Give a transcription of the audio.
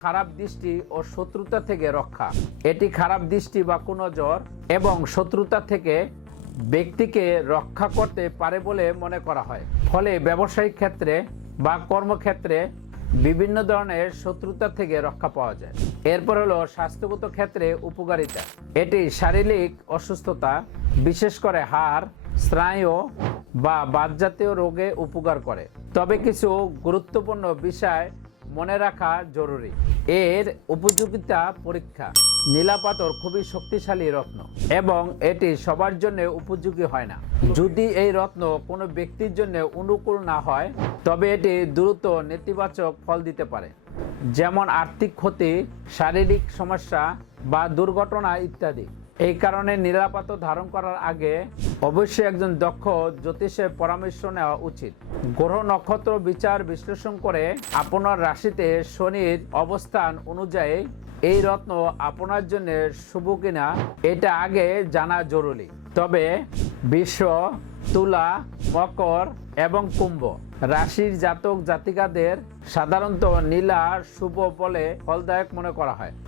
খারাপ দৃষ্টি ও শত্রুতা থেকে রক্ষা। এটি খারাপ দৃষ্টি বা কুনজর এবং শত্রুতা থেকে ব্যক্তিকে রক্ষা করতে পারে বলে মনে করা হয়। ফলে ব্যবসায়িক ক্ষেত্রে বা কর্মক্ষেত্রে বিভিন্ন ধরনের শত্রুতা থেকে রক্ষা পাওয়া যায়। এরপর হলো স্বাস্থ্যগত ক্ষেত্রে উপকারিতা। এটি শারীরিক অসুস্থতা, বিশেষ করে হাড়, স্নায়ু বা বাতজাতীয় রোগে উপকার করে। তবে কিছু গুরুত্বপূর্ণ বিষয় মনে রাখা জরুরি। এর উপযোগিতা পরীক্ষা। নীলা পাথর খুবই শক্তিশালী রত্ন এবং এটি সবার জন্য উপযোগী হয় না। যদি এই রত্ন কোনো ব্যক্তির জন্য অনুকূল না হয় তবে এটি দ্রুত নেতিবাচক ফল দিতে পারে, যেমন আর্থিক ক্ষতি, শারীরিক সমস্যা বা দুর্ঘটনা ইত্যাদি। এই কারণে নীলা পাথর ধারণ করার আগে অবশ্যই একজন দক্ষ জ্যোতিষের পরামর্শ নেওয়া উচিত। গ্রহ নক্ষত্র বিচার বিশ্লেষণ করে আপনার রাশিতে শনির অবস্থান অনুযায়ী এই রত্ন আপনার জন্য শুভ কিনা এটা আগে জানা জরুরি। তবে বৃষ, তুলা, মকর এবং কুম্ভ রাশির জাতক জাতিকাদের সাধারণত নীলা শুভ বলে ফলদায়ক মনে করা হয়।